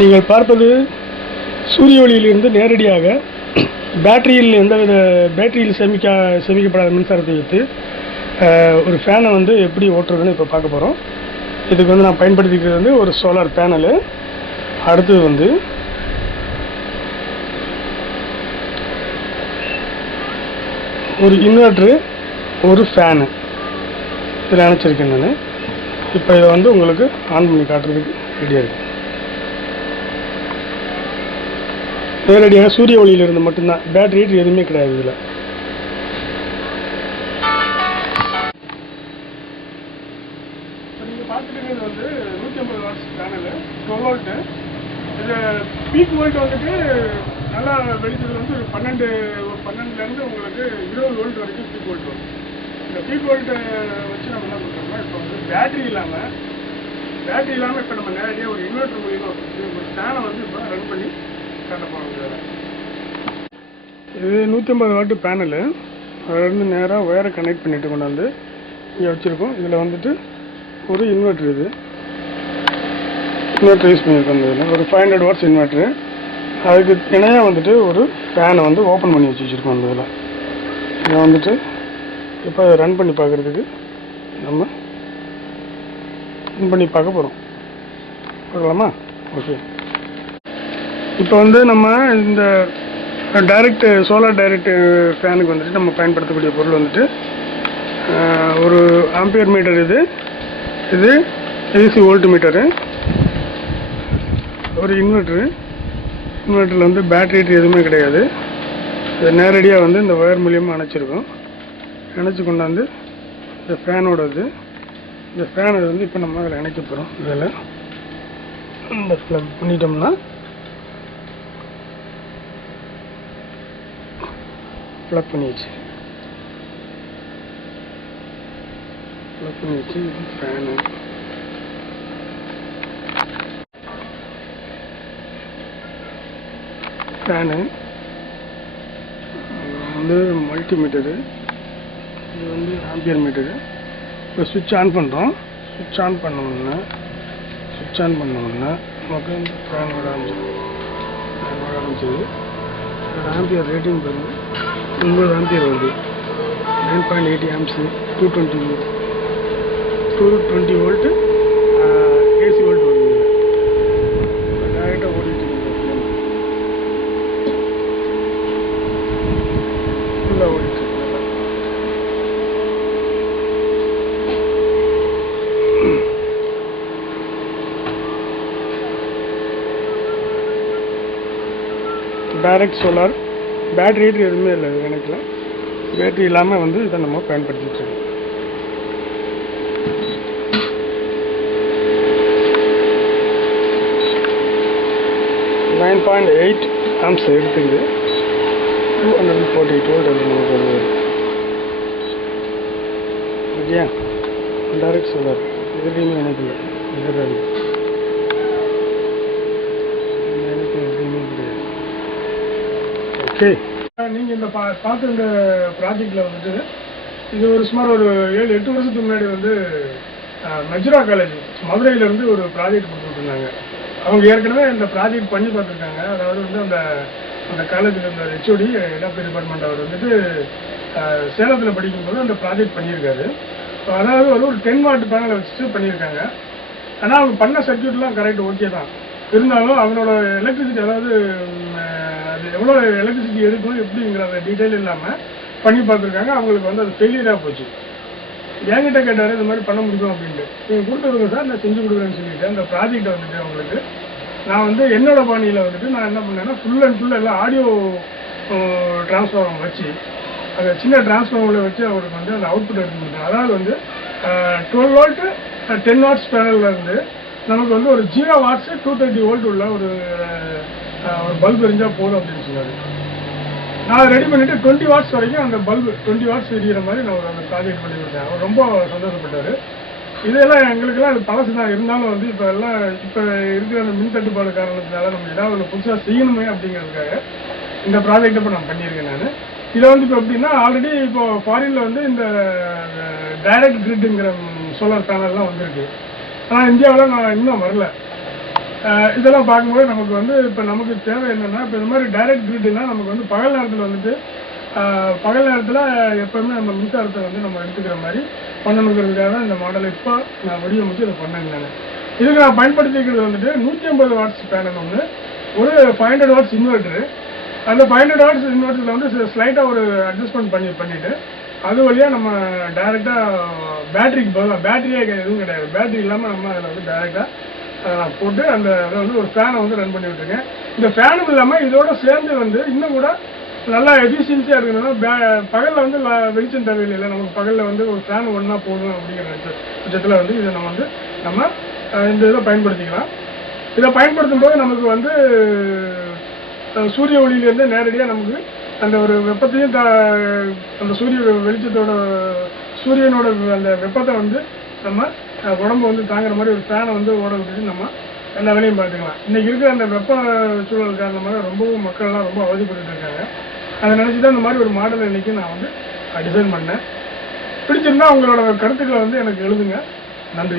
நீங்கள் பார்ப்பது சூரிய ஒளியிலிருந்து நேரடியாக பேட்டரியில் எந்தவித பேட்டரியில் சேமிக்க சேமிக்கப்படாத மின்சாரத்தை வைத்து ஒரு ஃபேனை வந்து எப்படி ஓட்டுறதுன்னு இப்போ பார்க்க போகிறோம் இதுக்கு வந்து நான் பயன்படுத்திக்கிறது வந்து ஒரு சோலார் பேனலு அடுத்தது வந்து ஒரு இன்வெர்ட்ரு ஒரு ஃபேனு இதில் நினச்சிருக்கேன் நான். இப்போ இதை வந்து உங்களுக்கு ஆன் பண்ணி காட்டுறதுக்கு ரெடியாக இருக்குது நேரடியாக சூரிய ஒளியிலிருந்து மட்டும்தான். பேட்டரி எதுவுமே கிடையாது இதில். நீங்கள் பார்த்துட்டு வந்து நூற்றி ஐம்பது வாட்ஸ் பேனலு டுவெல் வோல்ட்டு இது பீக் வோல்ட் வந்துட்டு நல்லா வெளிச்சத்தில் வந்து பன்னெண்டு பன்னெண்டுலேருந்து உங்களுக்கு இருபது வோல்ட் வரைக்கும் பீக் வோல்ட் வரும். இந்த பீக் வோல்ட்டை வச்சு நம்ம என்ன பண்ணுறோம்னா இப்போ வந்து பேட்டரி இல்லாமல் பேட்டரி இல்லாமல் இப்போ நம்ம நேரடியாக ஒரு இன்வெர்டர் மூலியமாக ஒரு ஃபேனை வந்து இப்போ ரன் பண்ணி இது நூற்றி ஐம்பது வாட்டு பேனலு அதுலேருந்து நேராக ஒயரை கனெக்ட் பண்ணிட்டு கொண்டாந்து இங்கே வச்சுருக்கோம். இதில் வந்துட்டு ஒரு இன்வெர்ட்ரு இது. இன்வெர்ட்ரு யூஸ் பண்ணியிருக்கோம் இதில் ஒரு ஃபைவ் ஹண்ட்ரட் வாட்ஸ் இன்வெர்ட்ரு அதுக்கு இணையாக வந்துட்டு ஒரு ஃபேனை வந்து ஓப்பன் பண்ணி வச்சு வச்சுருக்கோம் அந்த இதில். இதை வந்துட்டு இப்போ ரன் பண்ணி பார்க்குறதுக்கு நம்ம ரன் பண்ணி பார்க்க போகிறோம் பார்க்கலாமா? ஓகே இப்போ வந்து நம்ம இந்த டைரக்ட் சோலார் டைரக்ட் ஃபேனுக்கு வந்துட்டு நம்ம பயன்படுத்தக்கூடிய பொருள் வந்துட்டு ஒரு ஆம்பியர் மீட்டர் இது. இது ஏசி வோல்ட் மீட்டரு ஒரு இன்வெர்ட்ரு இன்வெர்ட்டரில் வந்து பேட்டரி எதுவுமே கிடையாது. இது நேரடியாக வந்து இந்த ஒயர் மூலியமாக அணைச்சிருக்கோம். அணைச்சி கொண்டாந்து இந்த ஃபேனோட இது. இந்த ஃபேனை வந்து இப்போ நம்ம அதில் இணைக்க போகிறோம் இதில். இந்த ப்ளக் பண்ணிட்டோம்னா ப்ளக் பண்ணியாச்சு ப்ளக் பண்ணியாச்சு ஃபேனு ஃபேனு வந்து மல்டி மீட்டரு இது வந்து ஆம்பியர் மீட்டரு இப்போ சுவிட்ச் ஆன் பண்ணுறோம் சுவிட்ச் ஆன் பண்ணோம்னா சுவிட்ச் ஆன் பண்ணோம்னா நமக்கு இந்த ஃபேன் ஓட ஆரம்பிச்சிடும் ஃபேன் ஓட ஆரம்பிச்சது ஆம்பியர் ரேட்டிங் பண்ணி ஒன்பது ஆம்பியர் வருது nine point eighty amps two twenty two twenty volt AC volt வருது இதில் டேரெக்டாக ஓடிட்டு இருக்கு ஃபுல்லாக ஓடிட்டு இருக்கு நல்லா. பேட்ரி கீட்ரி எதுவுமே இல்லை இது கணக்கில் பேட்டரி இல்லாமல் வந்து இதை நம்ம பயன்படுத்திட்டு இருக்கோம். நைன் பாயிண்ட் எயிட் ஆம்ஸ் எடுத்துக்குது. Two hundred forty eight volt அது நமக்கு வருது ஓகே டைரக்ட் சொல்லார் எதுலேயுமே எனக்கு இல்லை எனக்கு ஓகே நீங்கள் இந்த பா பார்த்த இந்த ப்ராஜெக்டில் வந்துட்டு இது ஒரு சுமார் ஒரு ஏழு எட்டு வருஷத்துக்கு முன்னாடி வந்து மெஜ்ரா காலேஜ் மதுரையிலேருந்து ஒரு ப்ராஜெக்ட் கொடுத்துருந்தாங்க. அவங்க ஏற்கனவே இந்த ப்ராஜெக்ட் பண்ணி பார்த்துருக்காங்க. அதாவது வந்து அந்த அந்த காலேஜில் இருந்த ஹெச்ஓடி எடப்பி டிபார்ட்மெண்ட் அவர் வந்துட்டு சேலத்தில் படிக்கும்போது அந்த ப்ராஜெக்ட் பண்ணியிருக்காரு. அதாவது ஒரு ஒரு டென் வாட் பேனலை வச்சுட்டு பண்ணியிருக்காங்க. ஆனால் அவங்க பண்ண சர்க்கியூட்லாம் கரெக்ட் ஓகே தான். இருந்தாலும் அவனோட எலக்ட்ரிசிட்டி அதாவது அது எவ்வளோ எலக்ட்ரிசிட்டி எடுக்கும் எப்படிங்கிற டீட்டெயில் இல்லாமல் பண்ணி பார்த்துருக்காங்க. அவங்களுக்கு வந்து அது ஃபெயிலியராக போச்சு. என்கிட்ட கேட்டார் இந்த மாதிரி பண்ண முடியும்? அப்படின்ட்டு. நீங்கள் கொடுத்துருங்க சார் நான் செஞ்சு கொடுக்குறேன்னு சொல்லிட்டு அந்த ப்ராஜெக்ட் வந்துட்டு அவங்களுக்கு நான் வந்து என்னோட பாணியில் வந்துட்டு நான் என்ன பண்ணேன்னா ஃபுல் அண்ட் ஃபுல் எல்லாம் ஆடியோ டிரான்ஸ்ஃபார்மர் வச்சு அந்த சின்ன டிரான்ஸ்ஃபார்மரில் வச்சு அவருக்கு வந்து அந்த அவுட்புட் எடுத்து கொடுத்தேன். அதாவது வந்து டுவெல் வோல்ட்டு டென் வாட்ஸ் பேனலில் இருந்து நமக்கு வந்து ஒரு zero watts two thirty volt உள்ள ஒரு ஒரு பல்ப் எரிஞ்சால் போதும் அப்படின்னு சொன்னார். நான் ரெடி பண்ணிவிட்டு டுவெண்ட்டி வாட்ஸ் வரைக்கும் அந்த பல்பு டுவெண்ட்டி வாட்ஸ் எரியிற மாதிரி நான் ஒரு அந்த ப்ராஜெக்ட் பண்ணி கொடுத்தேன் அவர் ரொம்ப சந்தோஷப்பட்டார். இதெல்லாம் எங்களுக்கெல்லாம் அது பழசு தான். இருந்தாலும் வந்து இப்போ எல்லாம் இப்போ இருக்கிற அந்த மின் தட்டுப்பாடு காரணத்தினால நம்ம ஏதாவது ஒன்று புதுசாக செய்யணுமே அப்படிங்கிறதுக்காக இந்த ப்ராஜெக்ட் இப்போ நான் பண்ணியிருக்கேன் நான். இதை வந்து இப்போ எப்படின்னா ஆல்ரெடி இப்போ ஃபாரினில் வந்து இந்த டைரக்ட் கிரிட்டுங்கிற சோலார் பேனல்லாம் வந்திருக்கு. ஆனால் இந்தியாவில் நான் இன்னும் வரல. இதெல்லாம் பார்க்கும்போது நமக்கு வந்து இப்போ நமக்கு தேவை என்னென்னா இப்போ இந்த மாதிரி டைரக்ட் கிரிட்னா நமக்கு வந்து பகல் நேரத்தில் வந்துட்டு பகல் நேரத்தில் எப்போவுமே நம்ம மின்சாரத்தை வந்து நம்ம எடுத்துக்கிற மாதிரி பண்ணணுங்கிறதுக்காக தான் இந்த மாடலை இப்போ நான் வடிவமைச்சு இதை பண்ணேங்க நான். இதுக்கு நான் பயன்படுத்திக்கிறது வந்துட்டு நூற்றி ஐம்பது வாட்ஸ் பேனல் ஒன்று ஒரு ஃபைவ் ஹண்ட்ரட் வாட்ஸ் இன்வெர்ட்ரு அந்த ஃபைவ் ஹண்ட்ரட் வாட்ஸ் இன்வெர்ட்டரில் வந்து ஸ்லைட்டாக ஒரு அட்ஜஸ்ட்மெண்ட் பண்ணி பண்ணிவிட்டு அது வழியாக நம்ம டைரெக்டாக பேட்டரிக்கு பதிலாக பேட்டரியே எதுவும் கிடையாது. பேட்டரி இல்லாமல் நம்ம அதில் வந்து டைரெக்டாக போட்டு அந்த இதை வந்து ஒரு ஃபேனை வந்து ரன் பண்ணி விட்டுருக்கேன் இந்த ஃபேனும் இல்லாமல் இதோட சேர்ந்து வந்து இன்னும் கூட நல்லா எஃபிஷியன்சியாக இருக்கணும்னா பே பகலில் வந்து வெளிச்சம் தேவையில்லை நமக்கு பகலில் வந்து ஒரு ஃபேன் ஒன்றா போதும் அப்படிங்கிற பட்சத்தில் வந்து இதை நம்ம வந்து நம்ம இந்த இதை பயன்படுத்திக்கலாம். இதை பயன்படுத்தும் போது நமக்கு வந்து சூரிய ஒளியிலேருந்து நேரடியாக நமக்கு அந்த ஒரு வெப்பத்தையும் அந்த சூரிய வெளிச்சத்தோட சூரியனோட அந்த வெப்பத்தை வந்து நம்ம உடம்பு வந்து தாங்குற மாதிரி ஒரு ஃபேனை வந்து ஓட விட்டுட்டு நம்ம எல்லா வேலையும் பார்த்துக்கலாம். இன்னைக்கு இருக்கிற அந்த வெப்ப சூழல் காரணமாக ரொம்பவும் மக்கள்லாம் ரொம்ப அவதிப்பட்டு இருக்காங்க. அதை நினச்சி தான் இந்த மாதிரி ஒரு மாடல் இன்றைக்கி நான் வந்து டிசைன் பண்ணேன். பிடிச்சிருந்தா உங்களோட கருத்துக்களை வந்து எனக்கு எழுதுங்க. நன்றி.